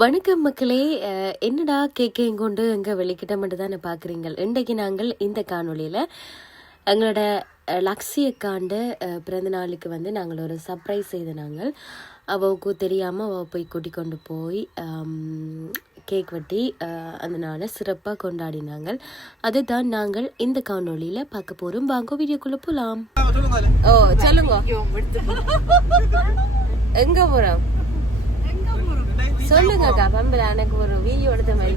வணக்கம் மக்களே. என்னடா கேக்கையும் கொண்டு எங்கே வெளிக்கிட்ட மட்டும் தானே பார்க்குறீங்க. இன்றைக்கு நாங்கள் இந்த காணொலியில் எங்களோட லக்ஷியக்காண்ட பிறந்த நாளுக்கு வந்து நாங்கள் ஒரு சர்ப்ரைஸ் செய்த நாங்கள் அவளுக்கு தெரியாமல் அவள் போய் கூட்டி கொண்டு போய் கேக் வெட்டி அந்த நாளை சிறப்பாக கொண்டாடினாங்க. அதுதான் நாங்கள் இந்த காணொலியில் பார்க்க போகிறோம். வாங்க வீடியோக்குள்ளே போகலாம். ஓ சொல்லுங்க, எங்கே போகிறோம் சொல்லுங்கக்கா. பம்பல எனக்கு ஒரு வீடியோ எடுத்த மாதிரி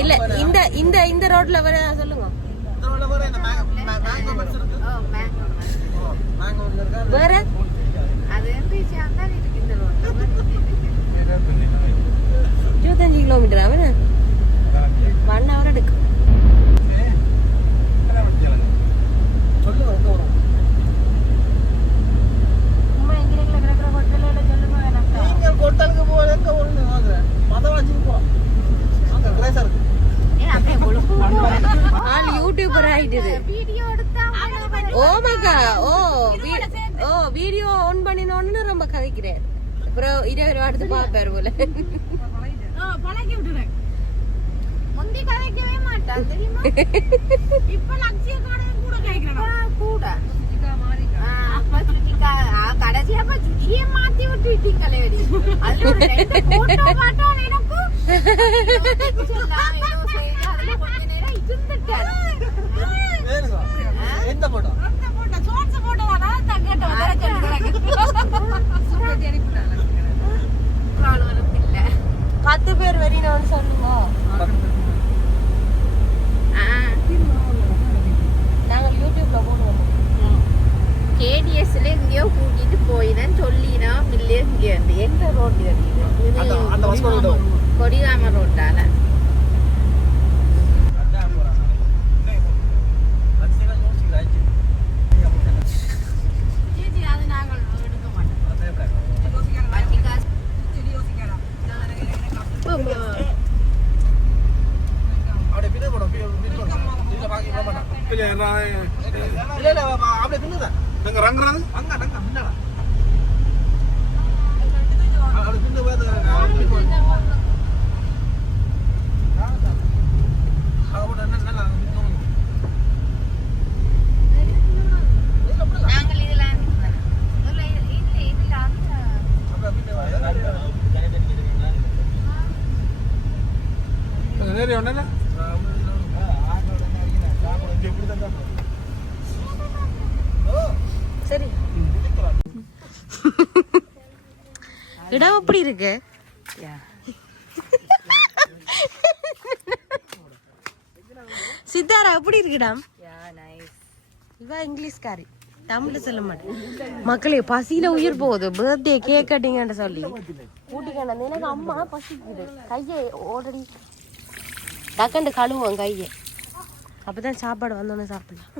இல்ல. இந்த இந்த இந்த ரோட்ல வர சொல்லுங்க. வேற 25 கிலோமீட்டர் அவன 1 hour எடுக்கும். யூடியூபர் ஆயிட்டுது. ஓமாக்கா வீடியோ ஆன் பண்ணினோன்னு ரொம்ப கதைக்கிறேன். அப்புறம் 20 அடுத்து பாப்பாரு போல. பழக்கி விட்டுறேன். முந்தி கதைக்கவே மாட்டான் தெரியுமா? இப்ப லட்சிய காடையும் கூட கேக்குறேன். கூட கடைசியா சுற்றியே மாத்தி விட்டு விட்டீங்களே. அதுல ஒரு 2 போட்டோ பாட்டா எனக்கு கொஞ்ச நேரம் இருந்துட்டாரு. எந்த போட்டோ? அந்த போட்டோ ஷார்ட்ஸ் போட்டோ தானா? தங்கட்ட வர சொல்லுங்க. 10 பேர் வரீனோன்னு சொல்லுங்க. நாங்கள் யூடியூப்ல போடுவோம். கேடிஎஸ்ல எங்கேயோ கூட்டிட்டு போயிதான் சொல்லினா இல்லையே. இங்கே வந்து எந்த ரோடு கொடிகாம ரோட்டால சரி. இடம் எப்படி இருக்கு? சித்தாரா எப்படி இருக்குடாம்? இவா இங்கிலீஷ்காரி, தமிழ்ல சொல்ல மாட்டேன். மக்களே பசியில உயிர் போகுது. பர்த்டே கேக் கட்டிங்கன்னு சொல்லி ஊட்டிக்கான எனக்கு அம்மா பசிக்குது. கையை ஓடடி டக்கண்டு கழுவோம் கையை. அப்பதான் சாப்பாடு வந்தோன்னு சாப்பிடலாம்.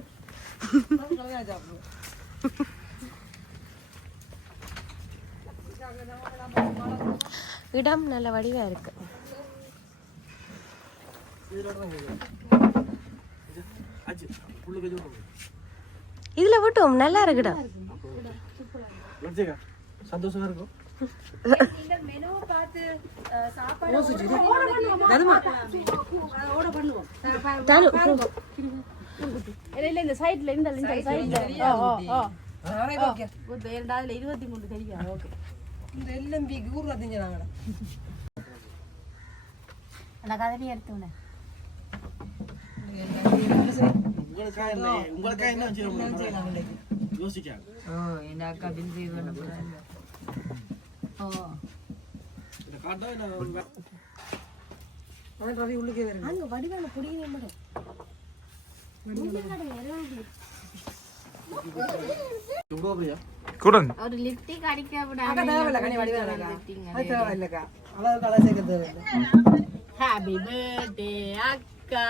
இடம் நல்ல வடிவா இருக்கு. இதுல விட்டோம் நல்லா இருக்குடா. சந்தோஷமா இருக்கும். இந்த சைட்ல இந்த சைட்ல 23 தெரியும். ஓகே இந்த எல்எம்பி ஊர்ல திங்கறாங்க. அந்த கதறி எடுத்துனே உங்களுக்கு என்ன செய்யலாம் யோசிக்காங்க. என்ன அக்கா பில் செய்யணும். இந்த காட்டோ இல்ல ரவி உள்ளுக்கே வரணும். அங்க வடிவான புடியே மட்டும் ஒரு லிப்டிக் அடிக்க விடாம ஹாப்பி பர்த்டே அக்கா.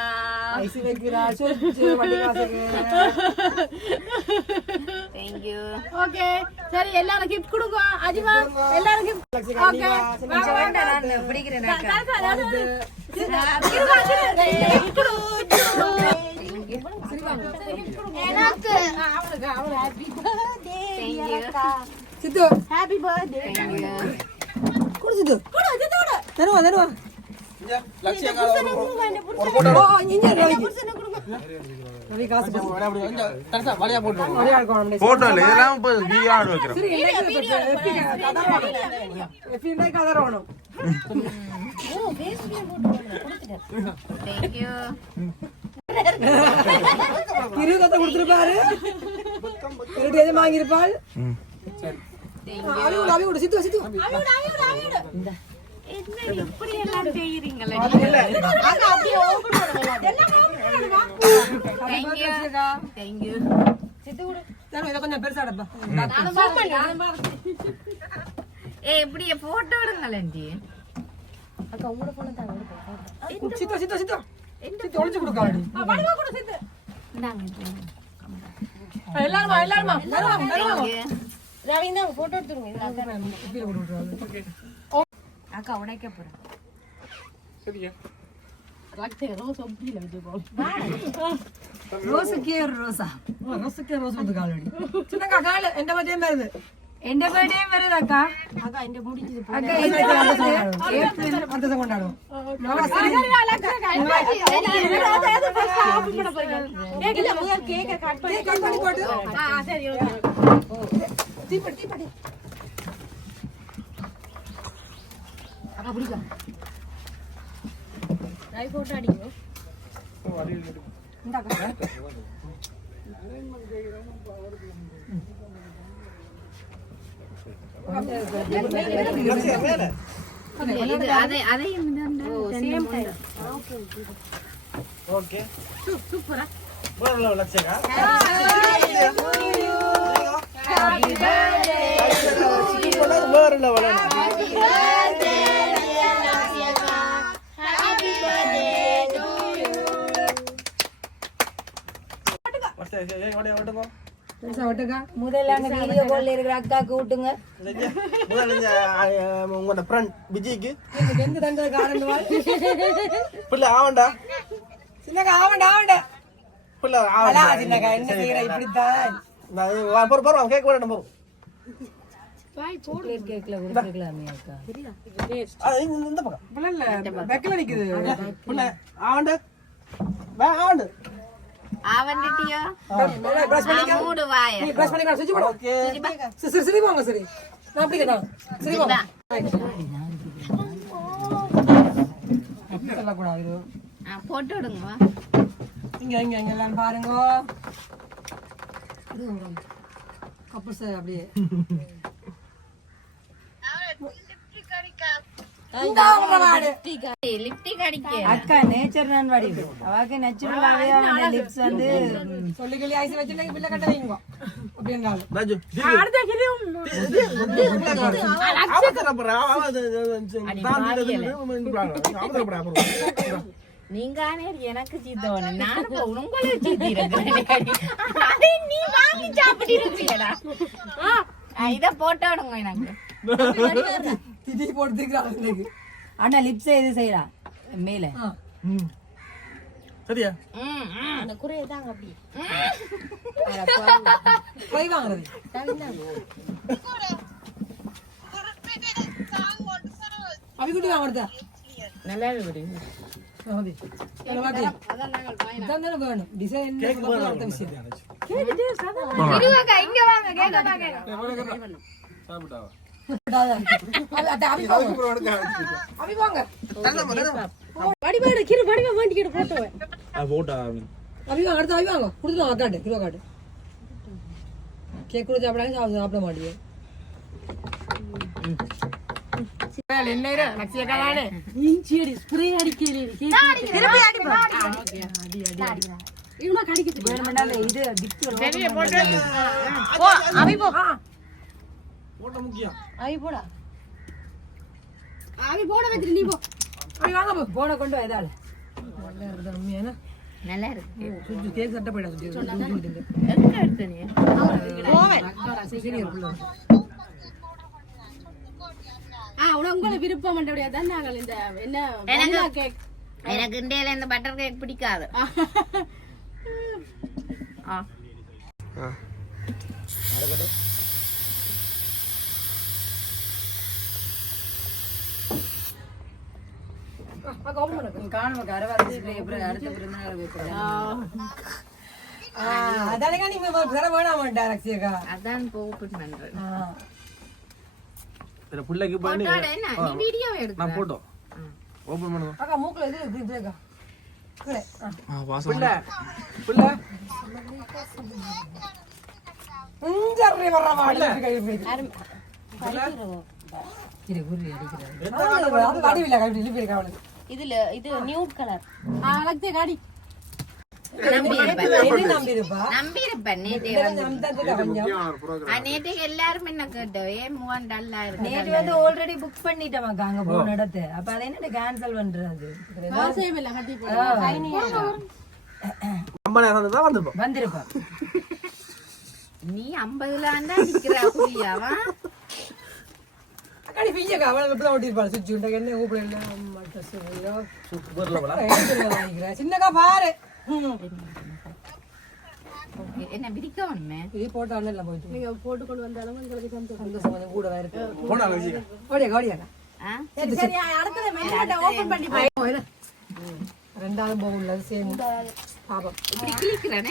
Thank you. ஓகே சரி, எல்லாரும் gift கொடுங்க. அஜிமா எல்லாரும் gift. ஓகே நான் பிடிக்கிறேன். எனக்கு அவளுக்கு ஹாப்பி பர்த்டே அக்கா. சித்து ஹாப்பி பர்த்டே குடு சித்து குடு சித்து தருவா தருவா லட்சியக்கார ஒரு போட்டோ ஓ இங்க ரவி காசு தரசா வளையா போட்டு வளையா இருக்கணும் போட்டோல இதெல்லாம் இப்ப வீடியோ ஆட் வைக்கிறோம் சரி எஃபி டை கலர் வேணும் ஓ பேஸ்ல போட்டு கொடுத்துட்டேன் थैंक यू இரு கட்ட கொடுத்துப்பாரு இருட்டு எது வாங்கி இருப்பாள் சரி அவி விடு சித்து சித்து அவி இந்த என்ன இப்படி எல்லாம் செய்றீங்களே அங்க அப்படியே ஓபன் பண்ணுங்க எல்லாம் थैंक यू சித்து விடு நான் இத கொஞ்சம் பெருசாடப்பா நான் பாருங்க ஏய் இப்படியே போட்டோ எடுங்களேண்டி அக்கா உங்க போன் தான் எடுங்க சித்து சித்து சித்து சித்து ஒளிச்சு கொடுக்காடி வடவா கொடு சித்து இந்தாங்க எல்லாரும் ரவிந்தா போட்டோ எடுத்துருங்க இது அக்கா கீழ போட்டு விட்டுறாங்க அக்கா உடைக்க போறேன் சரியா ராக்தே ரோஸ் ஒப்பில வெச்சுக்கோ ரோஸ்க்கே ரோஸா ரோஸ்க்கே ரோஸ் வந்து காலடி சின்னக்கா கால எந்த பர்த்டே வருது എന്റെ ബർത്ത്ഡേ വരുത് അക്ക അക്ക എന്റെ മുടിക്ക് അക്ക അടുത്ത കൊണ്ടാടും ഫോട്ടോ അടിക്കോ முதல்ல வீடியோ கால்ல இருக்கிற அக்கா கூட்டுங்க உங்களோட ஃப்ரெண்ட் விஜய்க்கு எந்த தங்க காரண்ட் வா பிள்ளை ஆவண்டா சின்னக்கா ஆவண்டா பிள்ளை ஆவண்டா சின்னக்கா என்ன செய்யற இப்படி தான் நான் போறோம் கேக் வரணும் போறோம் பாய் சாக்லேட் கேக்ல கொடுக்கலாமே அக்கா இந்த பக்கம் பிள்ளை இல்ல பெக்கல நிக்குது பிள்ளை ஆவண்டா வா ஆவண்டா ஆவண்டிட்டியோ பிரஷ் பண்ணிக்க மூடு வாய நீ பிரஷ் பண்ணிக்க சுஜி போடு ஓகே சரி சரி வாங்க சரி நான் அப்படி கேட்டா சரி வாங்க அப்படி சொல்ல கூடாது போட்டு விடுங்க இங்க இங்க இங்க எல்லாம் பாருங்க இது கப்பல் சார் அப்படியே அக்கா நேச்சர் நான் வடி அவாக்கு நேச்சுரலாவே அந்த லிப்ஸ் வந்து சொல்லி சொல்லி ஐஸ் வச்சிருந்தா பிள்ளை கட்ட வைங்க அப்படினாலும் ராஜு நீங்க எனக்கு சீத்தவன நான் உங்களை சீத்திருக்கேன் நீ வாங்கி சாப்பிட்டிருக்கீடா இத போட்டோ விடுங்க எனக்கு திதி போட்டுக்கிறாங்க அண்ணா லிப்ஸ் இது செய்யறா மேல சரியா அந்த குறைய தாங்க அப்படி போய் வாங்குறது அபிகுட்டி வாங்குறதா நல்லா இருக்கு வேணும் டிசைன் விஷயம் இங்க வாங்க சாப்பிட மாட்டேன் போட கொண்டு ஏதாள் நல்லா இருக்கு கேக் சட்டை போயிடாது உங்களை விருப்பம் தான் நாங்கள் இந்த என்ன கேக் எனக்கு இந்தியால இந்த பட்டர் கேக் பிடிக்காது காணும கரவாசி அடுத்த பிறந்தநாள் வைக்கிறேன். அதானே நீங்க வேற வேணாமாட்டா ரக்ஷியக்கா அதான் ஓபன் பண்றேன். இதுல புள்ளைக்கு பண்ணி நீ வீடியோ எடுத்து நான் போட்டோ ஓபன் பண்ணுங்க. அக்கா மூக்குல இது இதுக்கா புள்ள புள்ள இஞ்சறி வர மாட்டே கை பிடி இது குரு அடிக்குது அது வடிவில கை பிடி லிபி காவல இதுல இது நியூட் கலர் அலக்தே காடி நம்பியிருப்பேன். நேற்று எல்லாரும் என்ன கேட்டோம், ஏன் மூவான் டல்லா இருக்கு? நேற்று வந்து ஆல்ரெடி புக் பண்ணிட்டோமாக்கா அங்க போன இடத்து. அப்ப அதை என்ன கேன்சல் பண்றது? வந்திருப்பா. நீ 50ல ஆண்டா நிக்கிறா புரியாவா? அக்கா பிஞ்ச காவல இப்படி ஓட்டிருப்பா சுச்சி உண்ட என்ன கூப்பிடல மட்ட சொல்லியோ சூப்பர்ல வர சின்னக்கா பாரு என்ன பிரிக்கணுமே? இது போட்டா இல்ல போயிட்டு நீங்க போட்டு கொண்டு வந்தாலும் உங்களுக்கு சந்தோஷம் கொஞ்சம் கூட இருக்கு போடா லட்சி ஓடியா ஓடியா சரி அடுத்தது மெயின்ல ஓபன் பண்ணி ரெண்டாவது போகும்ல சேம் பாப்போம் இப்படி கிளிக்கிறேனே.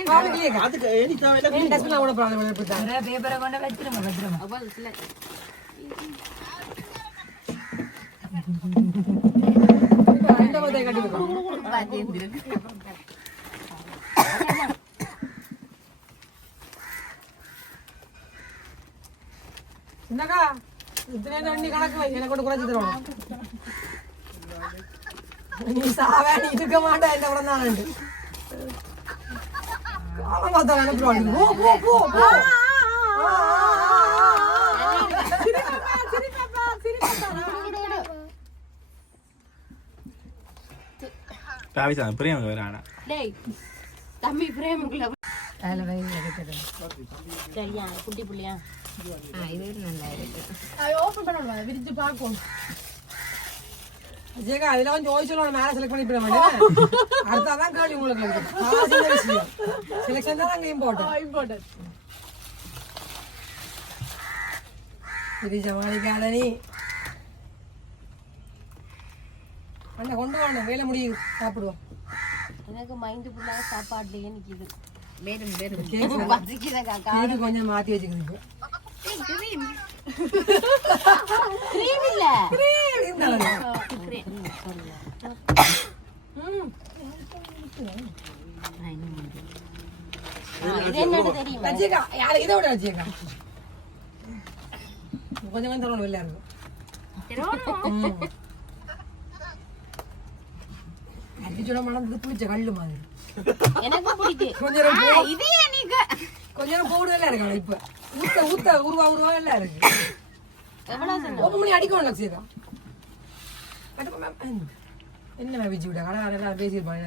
அதுக்கு ஏனி தேவையில்ல ஏன் டஸ்ட்பின்ல கூட ப்ராப்ளம் ஏற்பட்டா பேப்பரை கொண்டு வச்சிருங்க பத்திரமா. அவள் சில ரெண்டாவது கட்டி வைக்கணும் பாத்திந்திருக்கு. சின்னக்கா இத்தனை தண்ணி கணக்கு வை எனக்கு கூட குறைச்சி தருவாங்க நீ சாவே நீ இருக்க மாட்டா என்ன கூட தான் காலம் பார்த்தா அனுப்புவாங்க போ போ போ போ பாவிசா பிரியங்க வேறானா டேய் தம்பி பிரேமுக்குள்ள அதுல வை எடுத்துட்டு சரியா குட்டி புள்ளியா இது நல்லா இருக்கு. ஓபன் பண்ணணும் விரிச்சு பாக்கும். ஜெகா அதுல வந்து ஜோய்ஸோட மேல செலக்ட் பண்ணி போட மாட்டேன் அடுத்ததான் கேள்வி உங்களுக்கு செலக்ஷன் தான் இம்பார்ட்டன்ட் இம்பார்ட்டன்ட். இது ஜமாளிக்காத நீ அண்ணா கொண்டு வாங்க வேலை முடியுது சாப்பிடுவோம் எனக்கு மைண்ட் ஃபுல்லாக சாப்பாடுலயே நிக்குது. வெறும் வெறும் பசிக்குதா கேக்கு கொஞ்சம் மாத்தி வச்சுக்கிது கிரீம் இல்ல இது என்னன்னு தெரியுமா? வச்சிக்கா யாரு இதை விட வச்சிக்கா கொஞ்சம் கொஞ்சம் தரணும் வெளில இருக்கும் அடிச்சோட மனம் புளிச்ச கல்லு மாதிரி எனக்கு பிடிக்கும். கொஞ்சம் இது நீங்க கொஞ்சம் போடுதெல்லாம் இருக்கு இப்ப ஊத்த ஊத்த உருவா உருவா எல்லாம் இருக்கு எவ்வளவு சொன்ன? ஓப்பன் பண்ணி அடிக்கணும் லட்சியக்கா என்ன விஜி விட கடை கடை பேசியிருப்பாங்க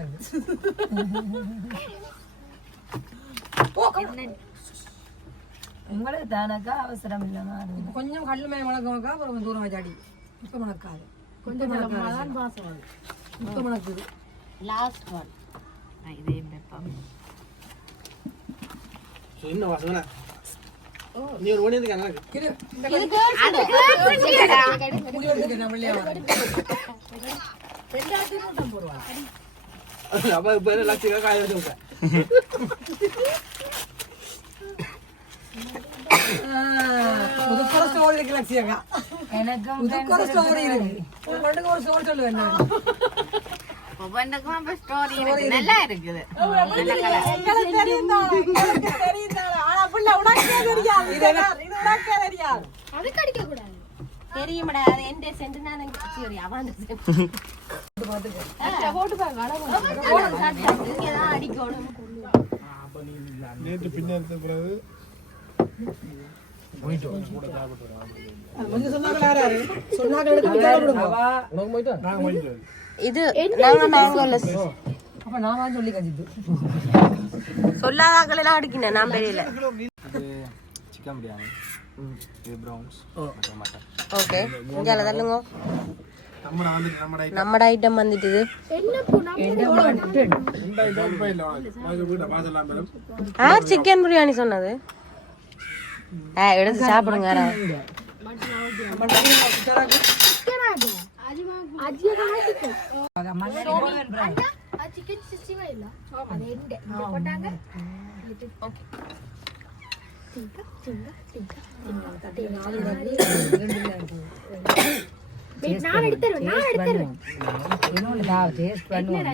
உங்களுக்கு தானக்கா அவசரம் இல்லைன்னா கொஞ்சம் கல்லு மேல மணக்கமாக்கா அப்புறம் தூரம் வச்சு அடி இப்ப மணக்காது கொஞ்சம் மழை மாசம் வருது. இப்ப மணக்குது லாஸ்ட் ஒன். இதே வெப்பம். சோ இன்ன வாசனா நீ ஒரு ஓடி இருக்க எனக்கு இது இது girls food. முடி வந்து நம்ம இல்லையா அப்ப இப்ப லட்சிகா காய வச்சு புதுக்கொரு ஸ்டோரி இருக்கு லட்சியக்கா எனக்கும் புதுக்கொரு ஸ்டோரி இருக்கு உங்களுக்கு ஒரு ஸ்டோரி சொல்லுவேன் நான் ஒவ்வொன்றுக்கும் அப்ப ஸ்டோரி இருக்கு. நல்லா இருக்குது. அதுக்கு அடிக்க கூடாது. தெரியுமாடா அது எந்த சென்ட் நான் சரி அவன் போட்டு பாருங்க அடிக்கணும். நேற்று பின்னேற்ற பிறகு கொஞ்சம் சொன்னாங்க யாரு சொன்னாங்க உனக்கு போயிட்டு நாங்கள் போயிட்டு இது நாங்க மேங்கோல அப்ப நான் வந்து சொல்லி கஞ்சிட்டு சொல்லாதாக்கள் எல்லாம் அடிக்கினேன் நான் பெரியல. சிக்கன் பிரியாணி இது ப்ரௌன்ஸ் மட்டன். ஓகே இங்கே தள்ளுங்க. நம்ம வந்துட்டு நம்ம நம்மட ஐட்டம் வந்துட்டு பாசெல்லாம் பெறும் யார் சிக்கன் பிரியாணி சொன்னது? எடுத்து சாப்பிடுங்க. ചിക്കൻ 65 ഇല്ല അത് എന്റെ കൊണ്ടാങ്ക நான் எடுத்துறேன் டேஸ்ட் பண்ணுவோம்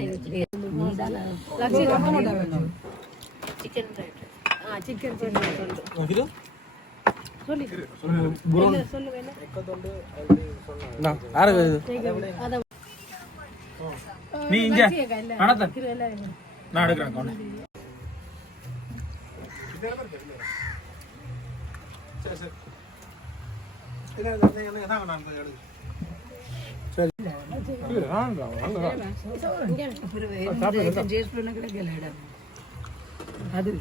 சிக்கன் இது நீ இங்க அனதன் நான் எடுக்கிறேன் கொண்டு சரி சரி என்ன நான் நான் எடுக்கிறேன் டேஸ்ட் பண்ண கிடைக்கல இடம் அது